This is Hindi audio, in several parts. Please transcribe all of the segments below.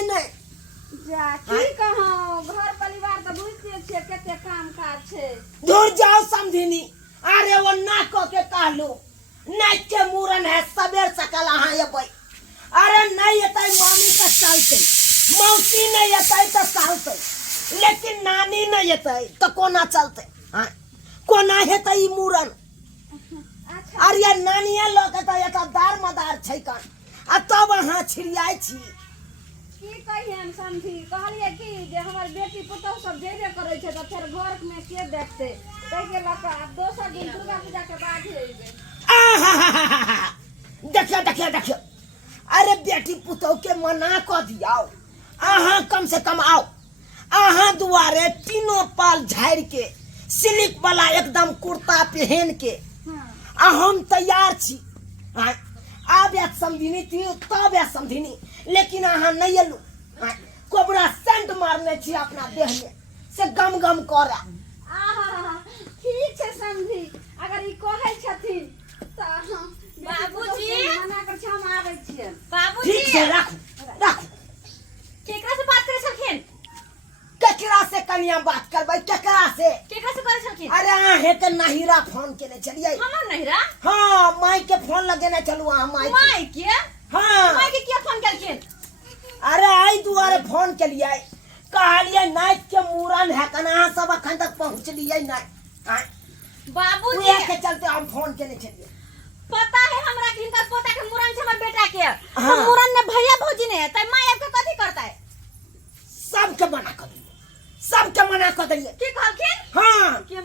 है नहीं जा की कहूं घर परिवार तो बुझते छे केते काम काज छे। दूर जाओ समझिनी। अरे वो ना को के कहलो नाच के मूरन है सबेर सकल अहाँ अबै। अरे नहीं एतै मामी का चलते मौसी नहीं एतै तो चलते लेकिन नानी नहीं एतै तो कोना चलते। हां कोना हेतै ई मूरन। अच्छा अरे नानिया लोग एतै एतै दार मदार छै कन आ तब अहाँ छिड़ियाई छी। की कहियन समझी कहलिए कि जे हमर बेटी पुतौह सब जेबे करे छे तो फिर घर में के देखते तै के लका अब दोसर दिन दुर्गा पूजा के बाद ही अइबे। देखियो देखियो देखियो अरे बेटी पुतौह के मना क दियाओ। अहाँ कम से कम आओ अहाँ दुआरे तीनों पाल झाड़ के सिल्क वाला एकदम कुर्ता पहन के हां हम तैयार छी। आब या समझिनी थी तब या समझिनी लेकिन अहाँ नहीं एलू। कोबरा सेंट मारने छी अपना देह में से गम गम करे। आहा ठीक छे समझी अगर ई कहै छथिन त बाबूजी मना कर छ हम आबै छियै। बाबूजी ठीक से रख रख। केकरा से बात करे छलखिन? केकरा से कनिया बात करबै केकरा से? केकरा से करे छलखिन? अरे अहाँ के नहिरा फोन केने चलिए। हमर नहिरा? हाँ माई के फोन लगेने चलू अहाँ माई के। हाँ माई के क्या फोन केलखिन? अरे आई दुआरे फोन के लिए कहलिए नाइट के मूरन है कना अहाँ सब अखन तक पहुंचलिए नहीं। बाबूजी के चलते हम फोन केने चलिए। पता है हमरा कि इनका पोता के मूरन छै हमर बेटा के। तो मूरन ने भैया भौजी ने त माई आपके कथि करता है? सबके मना कर दिए सबके मना कर दिए। की कहलखिन? हाँ के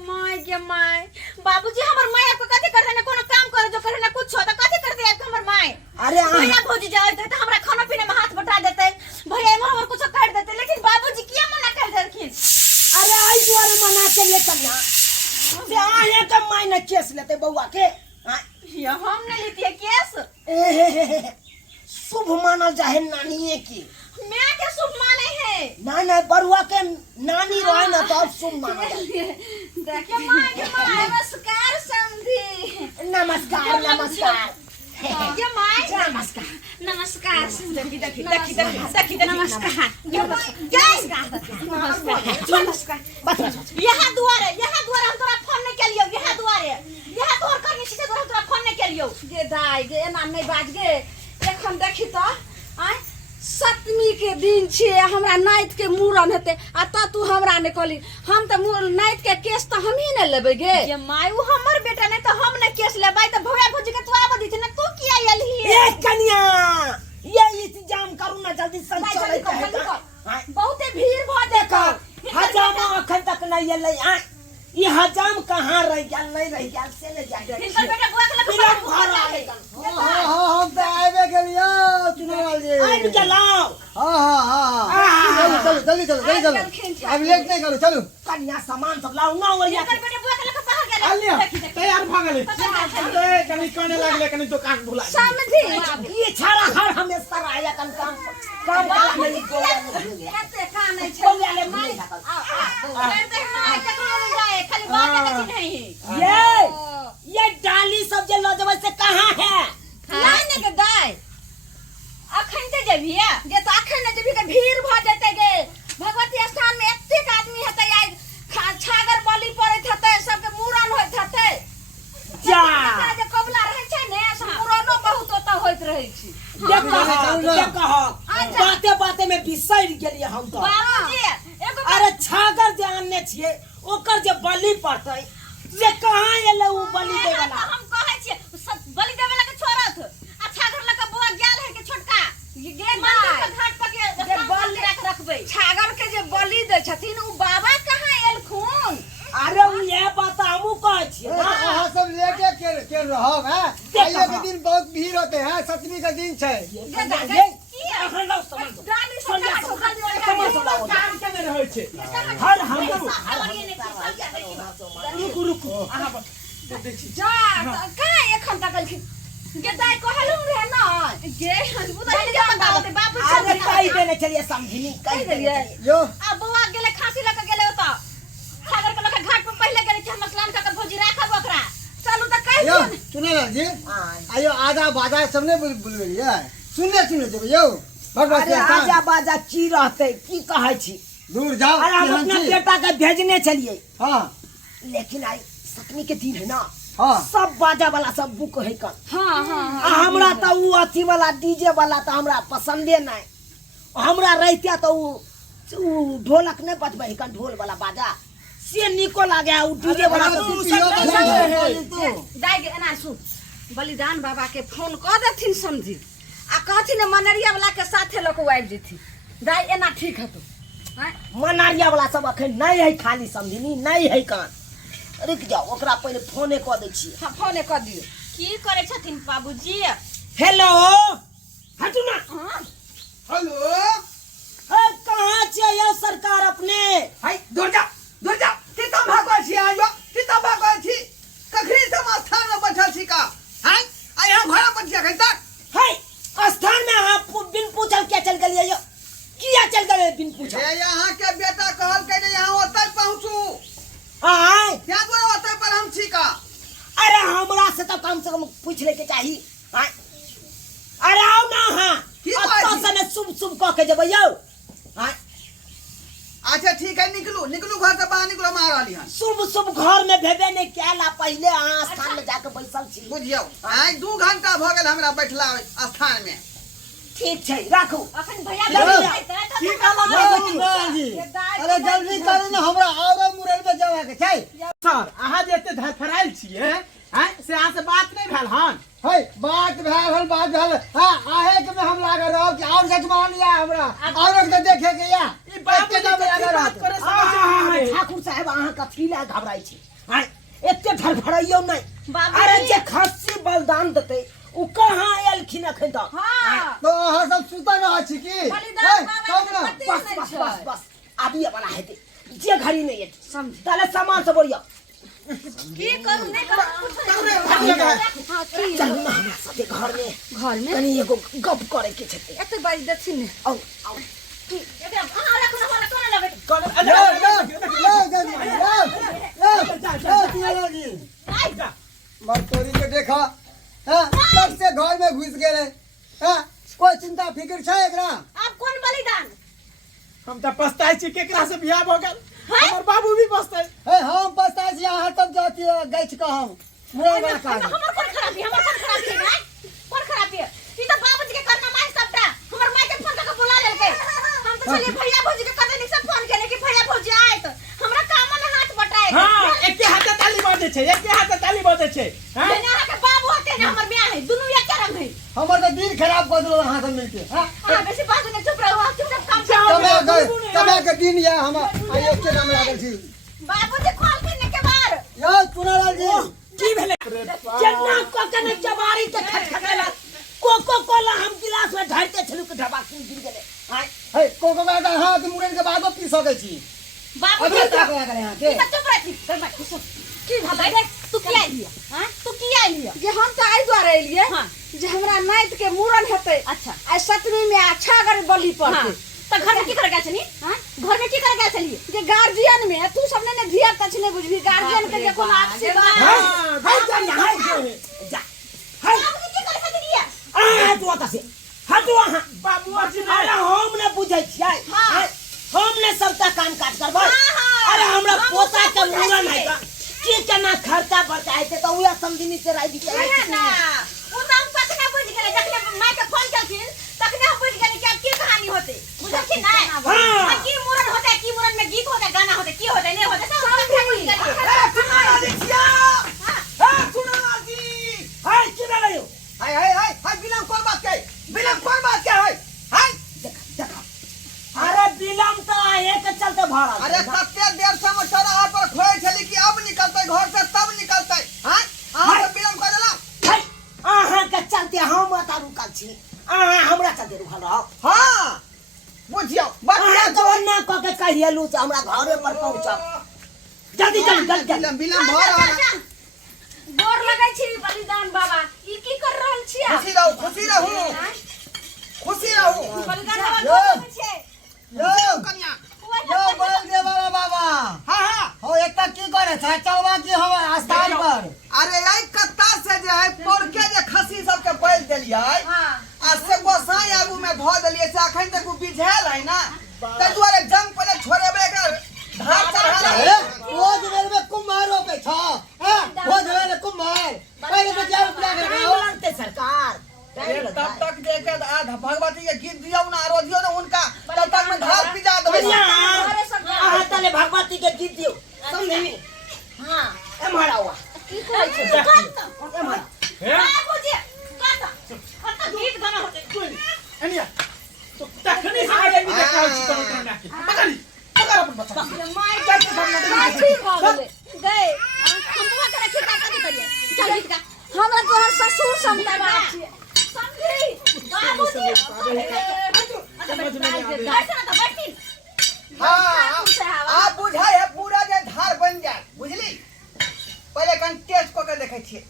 माई बाबूजी हमर माई आपके कथि करता है? कोनो काम करे जो करे ना कुछ हो त कथि करते आपके हमर माई? अरे भैया भौजी जाए त हमरा खाना पीने में हाथ बटा देते भैया में हमर कुछ कर देते लेकिन बाबूजी किया मना कर देलखिन? अरे आई दुआरे मना के लिए कन्या से आए के माई ने केस लेते बउआ के। ये हम ने लेती है केस। शुभ मानल जाए नानी की। मैं के शुभ माने है ना ना बरुआ के नानी रहे ना तो अब शुभ मानल जाए। देखिए मां के नमस्कार समझी। नमस्कार नमस्कार ये माई नमस्कार नमस्कार देखी नमस्कार नमस्कार यहाँ दुआरे हम तोरा फोन नहीं केलियो यहाँ तोहर करनी छी से तोरा फोन नहीं केलियो गे दाई गे एना नहीं बाज गे एखन देखी तो आय सप्तमी के दिन छे हमरा नाइत के मूरन हेते आ त तू हमरा ने कहली हम त नाइत के केस त हम ही ने लेबे गे। ये माई वो हमर बेटा नहीं तो हम ने केस लेबै त भैया भौजी के तू आब दी छ ना तू किया एलही? ए कन्या ये इंतजाम करू ना जल्दी सब चले है। बहुते भीड़ भ देखो देखो हजाम अखन तक नहीं एलै। ये हजाम कहाँ रह गया नहीं रह गया से ले जाए इनकर बेटा बुआ के बिना लगे घर घर आए हाँ हम तो आए गेलियो चुनाव जी। आइब चलाओ। हाँ जल्दी चलो अब लेट नहीं करो चलो। कन्या सामान सब लाओ ना और इनकर बेटा बुआ के लगे बाहर गेले आलिया देखी तैयार भ गेले। अरे कनी कोने लागले कनी दुकान भुला समझी ये छाड़ा हर हमेशा आया काम नहीं कते का नहीं छे वाले माई करते माई ककरो नहीं जाए खाली बात के नहीं। ये डाली सब जे लजबै से कहाँ है? लाने के दाई अखन ते जबिया गे त अखन ने जेबी के भीड़ भ जेते गे भगवती स्थान में एतेक आदमी हेते आज छागर बलि पड़ैत हेते सबके मूरन होइत हेते जा जे कबला रहै छै ने से मूरनो बहुत ओत होइत रहै छी। बाते बाते में बिसर गेलिए हम तो। बाबूजी एगो अरे छागर जे आनने छिए ओकर जे बलि पड़तै से कहाँ एले उ बलि दे वाला? हम कहै छियै बलि देवे लगे छोड़त अच्छा घर लगे बुआ गेल है के छोटका गे मंदिर के घाट पर के जे बलि रखबै छागर के जे बलि दे छथिन उ बाबा कहाँ एलखुन? अरे उ ये बात हमहु कहै छियै ना। हाँ सब लेके के रहब है। आइए के दिन बहुत भीड़ होते हैं सप्तमी का दिन छै। अखन लाओ सामान सब। डाली सब कहाँ ठोका सामान सब लाओ। काम के नहीं रहै छै। हर हम रुकू अहाँ जा कहाँ एखन तक एलखिन? गे दाई कहलुम रे ना गे बुझाइ के बताओ बाबू अरे कहि देने चलिए समझिनी कहि देलिए यो अब बुआ गेले खांसी लगे गेले ओता छागर के लगे घाट पर पहले गेले कि हम स्नान का भोजी राखब ओकरा चलू त कहि यो दियौ सुने जी आयो आधा बाधा सबने बुलबेलिए सुनने जब यो भगवती अरे आजा बाजा की रहते की कहै छी। दूर जाओ अरे हम केहन अपना छी? बेटा के भेजने चलिए, हाँ लेकिन आई सप्तमी के दिन है ना, हाँ सब बाजा वाला सब बुक है कन। हाँ हाँ आ हमरा तो उ अथी वाला डीजे वाला तो हमरा पसंदे नहीं। हमरा रहते तो उ ढोलक नहीं बजबै कन, ढोल वाला बाजा से निको लागे। उ डीजे वाला तो दाई गे एना सुन, बलिदान बाबा के फोन कह देथिन समझी, आ कहथिन मनरिया वाला के साथे लोग आबि जेथिन। दाई एना ठीक है तो मनारिया वाला सब अखन नहीं है, खाली समझनी नहीं है कान। रुक जाओ ओकरा पहले फोने कऽ दै छियै। हाँ फोने कर दियो। की करे छथिन बाबूजी? हेलो हटू ना। हेलो ए कहाँ छियै यौ सरकार अपने? हाय दूर जा कितना भागो छी आयो कितना भागो छी कखरी से स्थान में बैठल छी का हाय आ यहां घर पर छी अखन तक है स्थान में आप बिन पूछल क्या चल गलिए यो? किया चल गए बिन पूछल? ए यहां के बेटा कहल के ने यहां ओतय पहुंचू, हां क्या द्वारा ओतय पर हम छी का? अरे हमरा से तो कम से कम पूछ ले के चाहिए। हां अरे आओ ना। हां की अत्ता बात? से शुभ शुभ कह के जेबै यौ। हां अच्छा ठीक है निकलू घर से बाहर निकलो मार वाली हां शुभ शुभ घर में भेबे ने केला, पहले अहाँ स्थान में जाके बैसल छी। बुझियो हाय 2 घंटा भ गेल हमरा बैठला स्थान में। ठीक छै राखू। अखन भैया की अरे जल्दी करू ना, हमरा आवे मुरई में जावे के छै। सर अहाँ जे एते धरफराइल छियै हैं से अहाँ से बात नहीं भेल हन। है बात भेल हां आहे के में हम लागल रहो कि और जजमान या हमरा औरत के देखे के या ई बाबू एते में लागल बात रहत। करे समझ ठाकुर साहब अहाँ कथी ला घबराई छी? हां एते धरफड़ाइयो नहीं। बाबूजी। अरे जे खस्सी बलिदान देते उ कहाँ एलखिन अखन तक? हाँ तो अहाँ सब सुतल रह छी की? बलिदान बाबा कम के ना पति बस नहीं बस छै। बस बस आबिए वाला हेते जे घड़ी नहीं है समझ ताले सामान सब बोलियो। की करू नहीं करू हाँ की चलू ना हमरा साथे घर में घर में कनी एगो गप करे के छै। एते बाज देथिन ने। आओ आओ एकदम हां रखू ना हमरा कोना लगे मरतोरी के देखा कब से घर में घुस गेले। कोई चिंता फिक्र छै एकरा? अब कौन बलिदान? हम तो पछताई छी केकरा से बियाह भ गेल। हमर बाबू भी पछताई। है हम पछता छी अहाँ तब जाती गई छी हम मुरई वाला काज। हमर कोन खराबी है ना? कौन खराबी है? ई तो बाबूजी के करना माय सबटा हमर माय के फोन करके बुला लेलके। हम तो चलिए भैया भौजी के कते निक से फोन केने कि भैया भौजी आए तो हमरा काम में हाथ बटाए। हां एके हाथे ताली बजे छै, एके हाथे ताली बजे छै। हां जेना अहाँ के बाबू होते ना हमर ब्याह है दुनु एक रंग है। हमर तो दिल खराब कर देलो अहाँ सब मिलके। हां बेसी बात ने चुप रहो, चुपचाप काम कमे के दिन या हम एक के नाम लागल छी। बाबूजी खोल के के बाहर यो चुनालाल जी की भेले? जेना कोकने जवारी के खटखटेला कोला हम गिलास में ढारते छलु के ढबाकी गिर गेले। हां है कोको का हां के मुरई के बादो पी सकै छी। बाबूजी अभी तक लगा यहां के ई तो चुप रही चल बात सुन की भाई देख तू की आई लिया? हां तू की आई लिया? जे हम तो आई द्वारा एलिए हाँ। जे हमरा नाइत के मूरन हेते। अच्छा आ सतमी में अच्छा अगर बलि पड़ते हाँ। तो घर में की कर गया चली? हाँ? घर में की कर गया चलिए? जे गार्जियन में तू सबने ने धिया तछ ने बुझबी गार्जियन के जे कोनो आपसी बात है। हां हाय जा जा हाय बाबूजी की कर सकती है? आ तू आता से हटू हां बाबू अछि अरे हम ने बुझै छियै। हाँ। हम ने सबटा काम काज करबै। हाँ। अरे हमरा हम पोता सब के बुझै मूरन छियै। है की केना खर्चा बर्चा हेते तो उया समझनी से राय दी के है ना वो तो हम तखने बुझ गेले जखने माय के फोन केलखिन तखने हम बुझ गेले कि अब की कहानी होते बुझलखिन ना? हाँ। की मूरन होते, की मूरन में गीत होते, गाना होते, की होते नहीं होते सब हम बुझ गेले। सुना देखिया हां सुना जी हाय की भेलै यो? हाय बिलम कोन बात के हाय हाय देखा अरे बिलम तो आए के चलते भरा। अरे कते देर से हम चौराहा पर खोए छली कि अब निकलते घर से तब निकलते हाय अहाँ तो बिलम कर देला। हाय अहाँ के चलते हम अता रुकल छी, अहाँ हमरा चलते रुकल रहो। हां बुझियो अहाँ तो ना क के कहिएलु से हमरा घरे पर पहुंचब। जल्दी जल्दी बिलम भ रहल। गोर लगै छी बलिदान बाबा। ई की कर रहल छियै? खुशी रहू बलिदान बाबा यो। गोर लगै छै। यो कन्या यो बोल दे बाबा हां हो एकटा की करे छ चौबा की हम स्थान पर। अरे आई कत्ता से जे है पोड़ के जे खसी सब के बैल देलियै हां आ से गोसाई आगू में ध देलियै से अखन तक बिझायल है ना ताहि दुआरे जंग पहले छोड़ेबे कर धार चढ़ा ए, वो जगह में कुम्हार रोपे छ वो जगह में कुम्हार पहले तो क्या क्या कर रहे हो लगते सरकार तब तक देखे आज भगवती के गीत दियो ना रोजियो ना उनका तब तक में धार पिजा देबे तले भगवती के गीत दियो समझी हाँ हमारा हुआ की कहै छै हमारा बाबूजी कत कत गीत गाना होते अनिया तो तखनी से आगे भी देखा छी कोनो ना के पकड़ी पकड़ अपन बच्चा माय के काठी भ गेले गए हम तो करे छी का करिए चल गीत गा हमरा तोहर ससुर समता बात छियै समझी बाबूजी समझ में नहीं आवे कैसे ना तो बैठी हां आप बुझाय है पूरा जे धार बन जाए बुझली पहले कन टेस्ट को के देखै छियै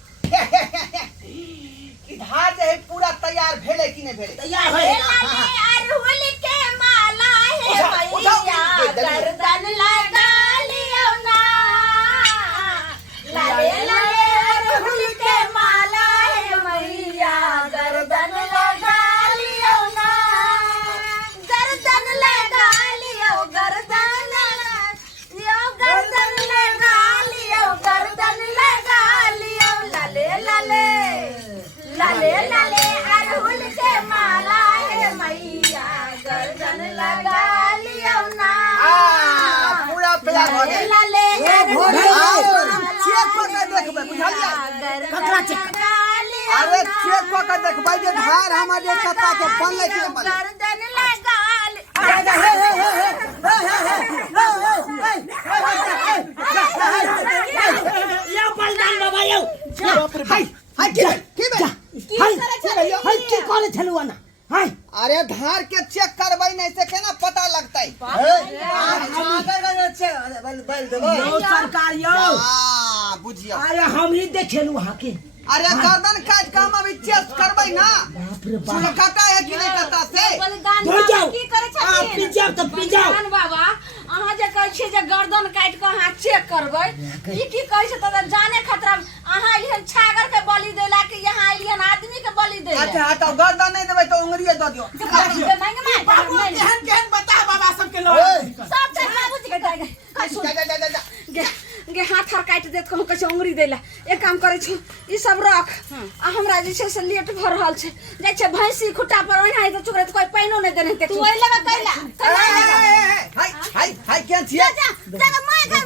कि धार जे है पूरा तैयार भेले कि नहीं भेले तैयार होए अरहुल के माला है भैया गर्दन लगा लियो ना लाले लाले अरहुल के माला है भैया गर्दन लगा लियो ना गर्दन लगा लियो गर्दन लगा लियो गर्दन लगा लियो लाले लाले लाले लाले अरहुल के माला है मैया गर्दन लगा लियो ना पूरा तैयार हो गए लाले चेक को के देखबे बुझलिए ककरा चेक अरे चेक को के देखबे जे धार हमारे कता के बनले कि नहीं बनले गर्दन लगा यो बलदान बाबा यो हाय हाय की बे हाय की करे छलुआ ना हाय अरे धार के चेक करबै नहीं से केना पता लगतै यो सरकार यो बुझियो अरे हम ही देखेलु वहां के अरे गर्दन काट के हम अभी चेक करबै ना बाप रे सुन बाप कता है कि नहीं कता से बलिदान हो जाओ की करे आप छथिन पी जाओ तो पी जाओ जान बाबा अहाँ जे कहै छियै जे गर्दन काटि कऽ अहाँ चेक करबै ई की कहै छै तऽ जाने खतरा अहाँ एलिहन छागर के बलि देला कि यहाँ एलिहन आदमी के बलि देला अच्छा तो गर्दन नहीं देबै तो उंगलिए दऽ दियो बाबू केहन केहन बता बाबा सबके लोग सब चीज बाबूजी के दे गए सुन गे हाथ हर काटि देत कहूँ कहै छै उंगली दैला एक काम करै छी ई सब रख आ हमरा जे छै से लेट भऽ रहल छै जाइ छै भैंसी खुट्टा पर ओहिना तऽ चुकरे कोई पाइनो नहि देने हेतै तू ओइ लेबे कैला हाय हाय हाय केहन छियै जा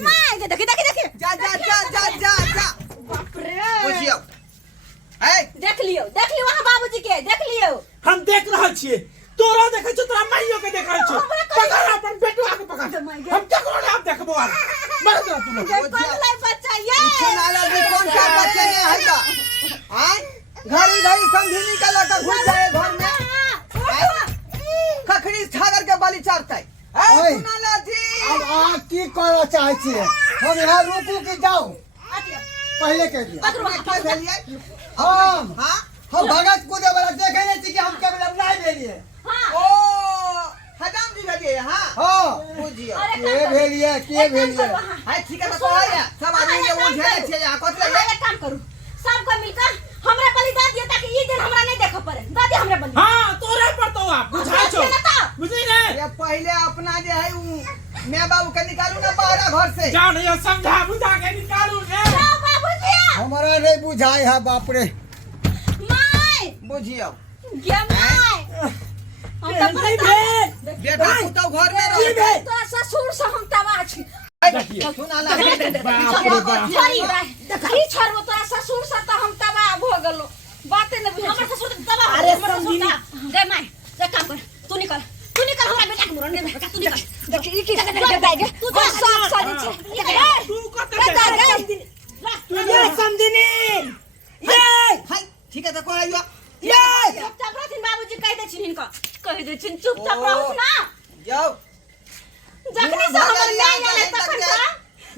माय देखी देखी देखी जा जा जा जा जा जा बाप रे बुझियो है देख लियो वहां बाबूजी के देख लियो हम देख रहल छियै तोरो देखै छ तोरा माइयो के देखै छ पकड़ अपन बेटुआ के पकड़ हम केकरो नहीं आप देखबो आर मर जा तू लोग कौन लाई बच्चा ये नाला जी कौन सा बच्चे ने है का आय घड़ी घड़ी समझनी के लगा घुस जाए घर में खखरी छागर के बलि चढ़तै ओए। सुनाला जी अब आ की करना चाहे छिए हम यहाँ रुकू कि जाओ पहले कह दिया क्या भेलिए हम हां हम भगत कूदे वाला देखे नहीं थी कि हम केवल नहीं भेलिए ओ हजाम जी भेलिए हां हाँ बुझियो के भेलिए हाय ठीक है तो है सब आदमी के उठे छै यहाँ कथले एक काम करू सबको मिलकर हमरा बलि दे दिए ताकि ई दिन हमरा नहीं देख पड़े दे दे हमरा बलि हां तोरे पर तो आप बुझाइ छौ बुझी ने ये पहले अपना जे है उ मैं बाबू के निकालू ना बाहर घर से जान ये समझा बुझा के निकालू ने बाबूजी हमारा नहीं बुझाई है बाप रे माय बुझियो गे माय हम तो नहीं भेल बेटा पुतौ घर में रह तो ससुर से हम तबाह छी देखिए सुनाला बाप रे बाप छोड़ी ई छोड़बो तोरा ससुर से तऽ हम तबाह भ गेलो बाते ने हमर ससुर दबा अरे समझी गे माय एक काम कर तू निकल हमरा बेटा के मुरन दे तू निकल देख ई की दे गे तू तो सब साजी छै तू कत ये समझनी ये हाय ठीक है तो कोई आइयो ये चुपचाप रहथिन बाबूजी कह दे छिन हिनका कह दे छिन चुपचाप रहू ना जाओ जखनी से हमर न्याय आले तखन से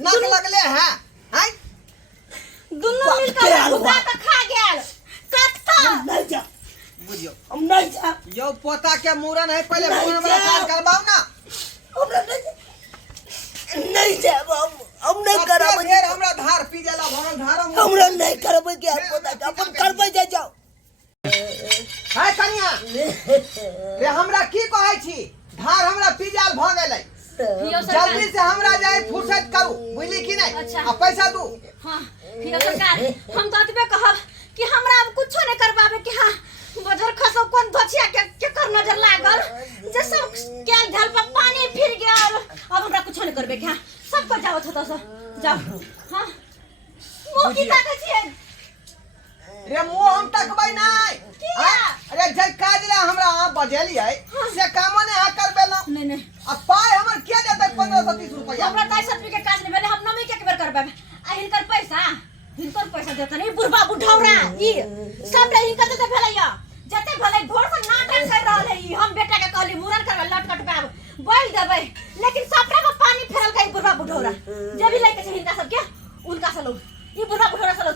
नक लगले हैं हाय दुन्नु मिलकर खुदा के खा गेल कत्ता नहीं जा बुझियो हम नहीं जा यो पोता के मूरन है पहले नहीं मूरन वाला जाओ। काम करवाओ ना हमरा नहीं जा हम नहीं करब फिर हमरा धार पी जाला भरल धार हमरा नहीं करब के अपन करबै जाओ है कनिया रे हमरा की कहै छी धार हमरा पिजाल भ गेलै हियो सरकार जल्दी से हमरा जाए फुर्सत करू बुझली कि नहीं अच्छा। आ पैसा दू हां हियो सरकार हम तो अतबे कहब कि हमरा अब कुछो नहीं करबाबे कि हां बजर खसो कोन धोछिया के कर नजर लागल जे सब केल ढल पर पानी फिर गेल अब हमरा कुछो नहीं करबे कि हां सबको जाओ तो जाओ हां वो की ताकत छिए रे मुंह हम तकबै नहीं किया? अरे जे काज रे हमरा आप बजेलियै से कामो ने आ करबे न नहीं नहीं आ पाय हमर के देतै 1530 रुपया हमरा 250 के काज नहीं भेले हम नमी के बेर करबे आ हिनकर पैसा देत नहीं बुढ़बा बुढ़ौरा ई सब रे हिनकर देते भेलैया जते भले भोर से नाटक कर रहल है ई हम बेटा के कहली मुरन करबे लट कटबाब बैल देबै लेकिन सबटा में पानी फेरल गई बुढ़बा बुढ़ौरा जे भी लइके छै हिनका सब के उनका से लो ई बुढ़बा बुढ़ौरा से लो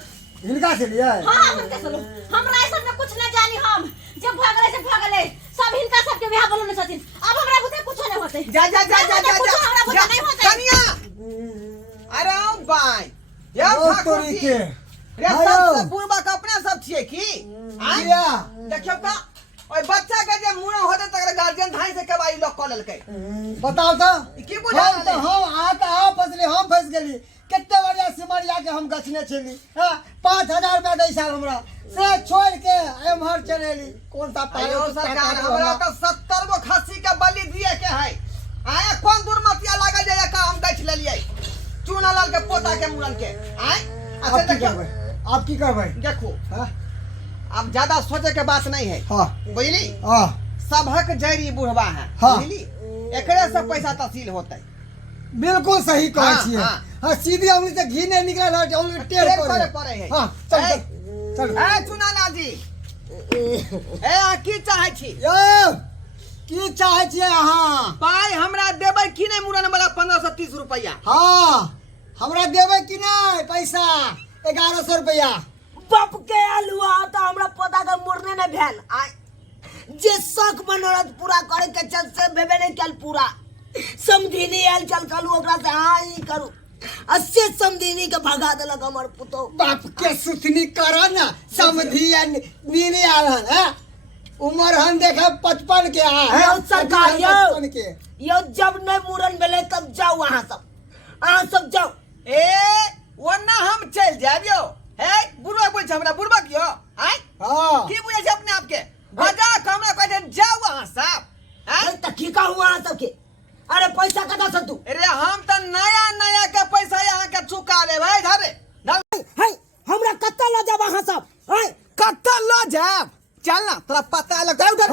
इनका से लिया हां उनका से लो हमरा ऐसा में कुछ न जानी हम जब भागले सब हिनका सब के बियाह बोलने छथिन अब हमरा बुते कुछ नहीं होते जा जा जा जा जा कुछो हमरा बुते नहीं होते कनिया अरे बाई या ओ ठाकुर तोरी जी के रे हेलो। सब बुढ़बा के अपने सब छिए की किया देखियो का ओय बच्चा के जे मुंह होते तकर गार्जियन धाई से कबाई लोग क लेलकै बताओ तो की बुझा हम तो हम आ फसले हम फंस गेली कितने बजे सिमरिया के हम गछने छली हां 5000 रुपया दै साल हमरा से छोड़ के एमहर चलेली कौन सा आयो पायो सरकार हमरा तो 70 गो खस्सी के बलि दिए के है आए कौन दुर्मतिया लागल जाय का हम गछ लेलिए चूनालाल के पोता के मुरन के आए अच्छा आप की देखियो करबै आप की करबै देखो हां अब ज्यादा सोचे के बात नहीं है हां बुझली हां सबहक जैरी बुढ़वा है हाँ। बुझली एकरे से पैसा तहसील होतै बिल्कुल सही कहै हाँ, छियै हाँ। हां सीधी उंगली से घी नहीं निकल है उंगली टेढ़ टेढ़ करे करे पड़े है। हां चल ए, चल ए चूनालाल जी ए आ की चाहै छी यो की चाहै छियै अहाँ पाई हमरा देबै कि नहीं मुरन वाला 1530 रुपया हाँ हमरा देबै कि नहीं पैसा 1100 रुपया बाप के अलुआ तो हमरा पता के मुरने न भेल आय जे शौक मनोरथ पूरा करे के चल से भेबे नहीं कल पूरा समधिनी आयल चल कल ओकरा से हाँ ही करू अस्से समधिनी के भगा देलक हमर पुतो बाप के सुथनी कर ना समधी नीनी आलन है उम्र हम देखे 55 के है यो सरकार यो 55 के यो जब नहीं मुरन भेले तब जाओ वहां सब जाओ ए वरना हम चल जाबियो हे बुढ़वा बोल हमरा बुढ़वा कियो आय हां की बुझै छै अपने आप के बजा हमरा कहै जाओ वहां सब हैं त की कहू वहां सब के अरे पैसा कता से तू अरे हम त नया के पैसा यहाँ के चुका ले भाई धरे है हमरा कत्ता ल जा वहां सब है कत्ता लो जाब चल ना तोरा पता लगा उधर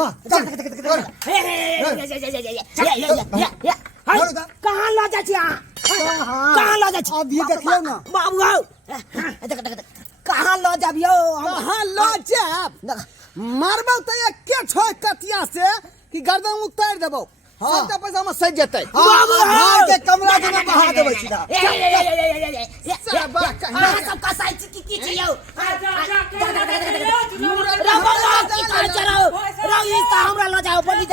कहाँ ल जा छी कहाँ ल जा छी अब ये देखियो ना बाबू आओ कहाँ ल जाबियो कहाँ लो जाब मारबो त के छोय कतिया से कि गर्दन उतार देबो सबका पैसा हम सज जेतै बाबू मार के कमरा में बहा देबै सीधा सब का साइज की छियो रा बाबू की कह चलो रा ई हमरा ल जाओ बलि